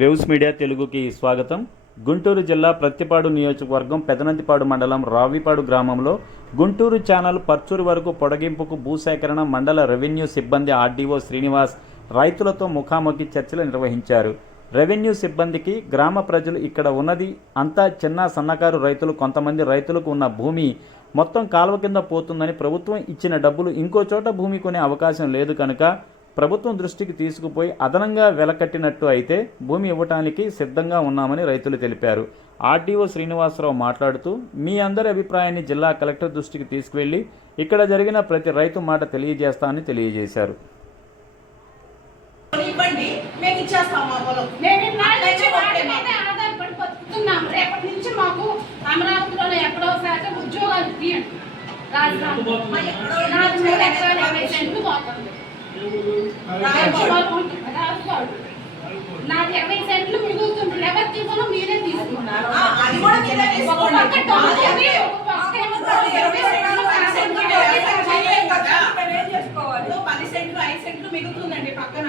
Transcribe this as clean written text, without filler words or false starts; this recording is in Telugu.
వేవ్స్ మీడియా తెలుగుకి స్వాగతం. గుంటూరు జిల్లా ప్రత్తిపాడు నియోజకవర్గం పెదనంతిపాడు మండలం రావిపాడు గ్రామంలో గుంటూరు ఛానల్ పర్చూరు వరకు పొడిగింపుకు భూసేకరణ మండల రెవెన్యూ సిబ్బంది ఆర్డీఓ శ్రీనివాస్ రైతులతో ముఖాముఖి చర్చలు నిర్వహించారు. రెవెన్యూ సిబ్బందికి గ్రామ ప్రజలు ఇక్కడ ఉన్నది అంతా చిన్న సన్నకారు రైతులు, కొంతమంది రైతులకు ఉన్న భూమి మొత్తం కాలువ కింద పోతుందని, ప్రభుత్వం ఇచ్చిన డబ్బులు ఇంకో చోట భూమి కొనే అవకాశం లేదు కనుక ప్రభుత్వం దృష్టికి తీసుకుపోయి అదనంగా వెలకట్టినట్టు అయితే భూమి ఇవ్వటానికి సిద్ధంగా ఉన్నామని రైతులు తెలిపారు. ఆర్డీఓ శ్రీనివాసరావు మాట్లాడుతూ, మీ అందరి అభిప్రాయాన్ని జిల్లా కలెక్టర్ దృష్టికి తీసుకువెళ్లి ఇక్కడ జరిగిన ప్రతి రైతు మాట తెలియజేస్తామని తెలియజేశారు. నాకు 20 సెంట్లు మిగులుతుంది. ఎవరు తీసుకున్నా మీరే తీసుకున్నారు. మిగులుతుందండి పక్కన.